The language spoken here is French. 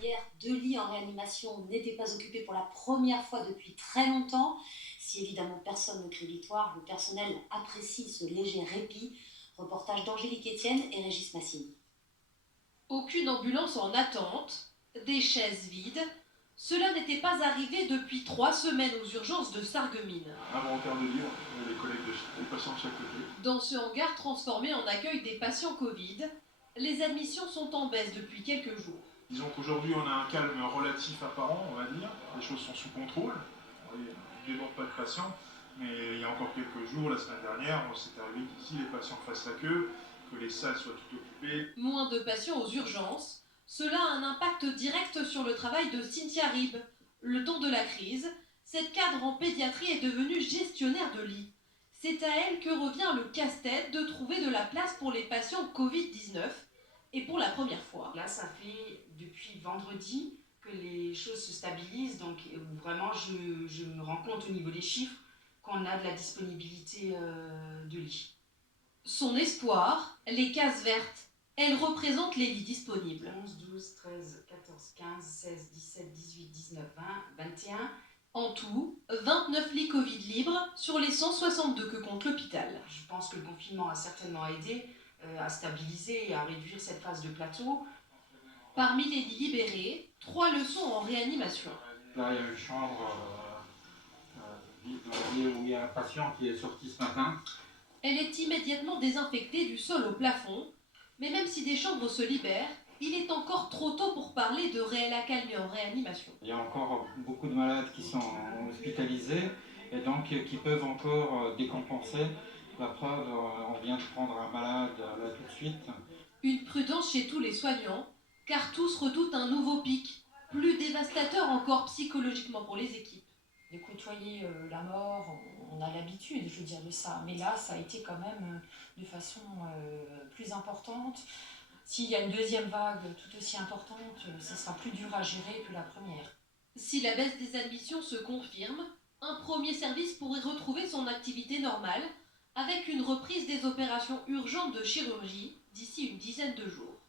Hier, 2 lits en réanimation n'étaient pas occupés pour la première fois depuis très longtemps. Si évidemment personne ne crie victoire, le personnel apprécie ce léger répit. Reportage d'Angélique Etienne et Régis Massini. Aucune ambulance en attente, des chaises vides. Cela n'était pas arrivé depuis 3 semaines aux urgences de Sarreguemines. Inventaire de livres, les collègues des patients de chaque côté. Dans ce hangar transformé en accueil des patients Covid, les admissions sont en baisse depuis quelques jours. Disons qu'aujourd'hui on a un calme relatif apparent, on va dire. Les choses sont sous contrôle. On ne déborde pas de patients. Mais il y a encore quelques jours, la semaine dernière, on s'est arrivé qu'ici les patients fassent la queue, que les salles soient toutes occupées. Moins de patients aux urgences, cela a un impact direct sur le travail de Cynthia Rib. Le temps de la crise, cette cadre en pédiatrie est devenue gestionnaire de lits. C'est à elle que revient le casse-tête de trouver de la place pour les patients Covid-19, et pour la première fois. Là, ça fait depuis vendredi que les choses se stabilisent, donc vraiment je me rends compte au niveau des chiffres qu'on a de la disponibilité de lits. Son espoir, les cases vertes. Elles représentent les lits disponibles. 11, 12, 13, 14, 15, 16, 17, 18, 19, 20, 21. En tout, 29 lits Covid libres sur les 162 que compte l'hôpital. Je pense que le confinement a certainement aidé à stabiliser et à réduire cette phase de plateau. Parmi les lits libérés, 3 le sont en réanimation. Là, il y a une chambre vide où il y a un patient qui est sorti ce matin. Elle est immédiatement désinfectée du sol au plafond, mais même si des chambres se libèrent, il est encore trop tôt pour parler de réelle accalmie en réanimation. Il y a encore beaucoup de malades qui sont hospitalisés et donc qui peuvent encore décompenser. La preuve, on vient de prendre un malade là tout de suite. Une prudence chez tous les soignants, car tous redoutent un nouveau pic, plus dévastateur encore psychologiquement pour les équipes. De côtoyer la mort, on a l'habitude, je veux dire, de ça. Mais là, ça a été quand même de façon plus importante. S'il y a une deuxième vague tout aussi importante, ça sera plus dur à gérer que la première. Si la baisse des admissions se confirme, un premier service pourrait retrouver son activité normale, avec une reprise des opérations urgentes de chirurgie d'ici une dizaine de jours.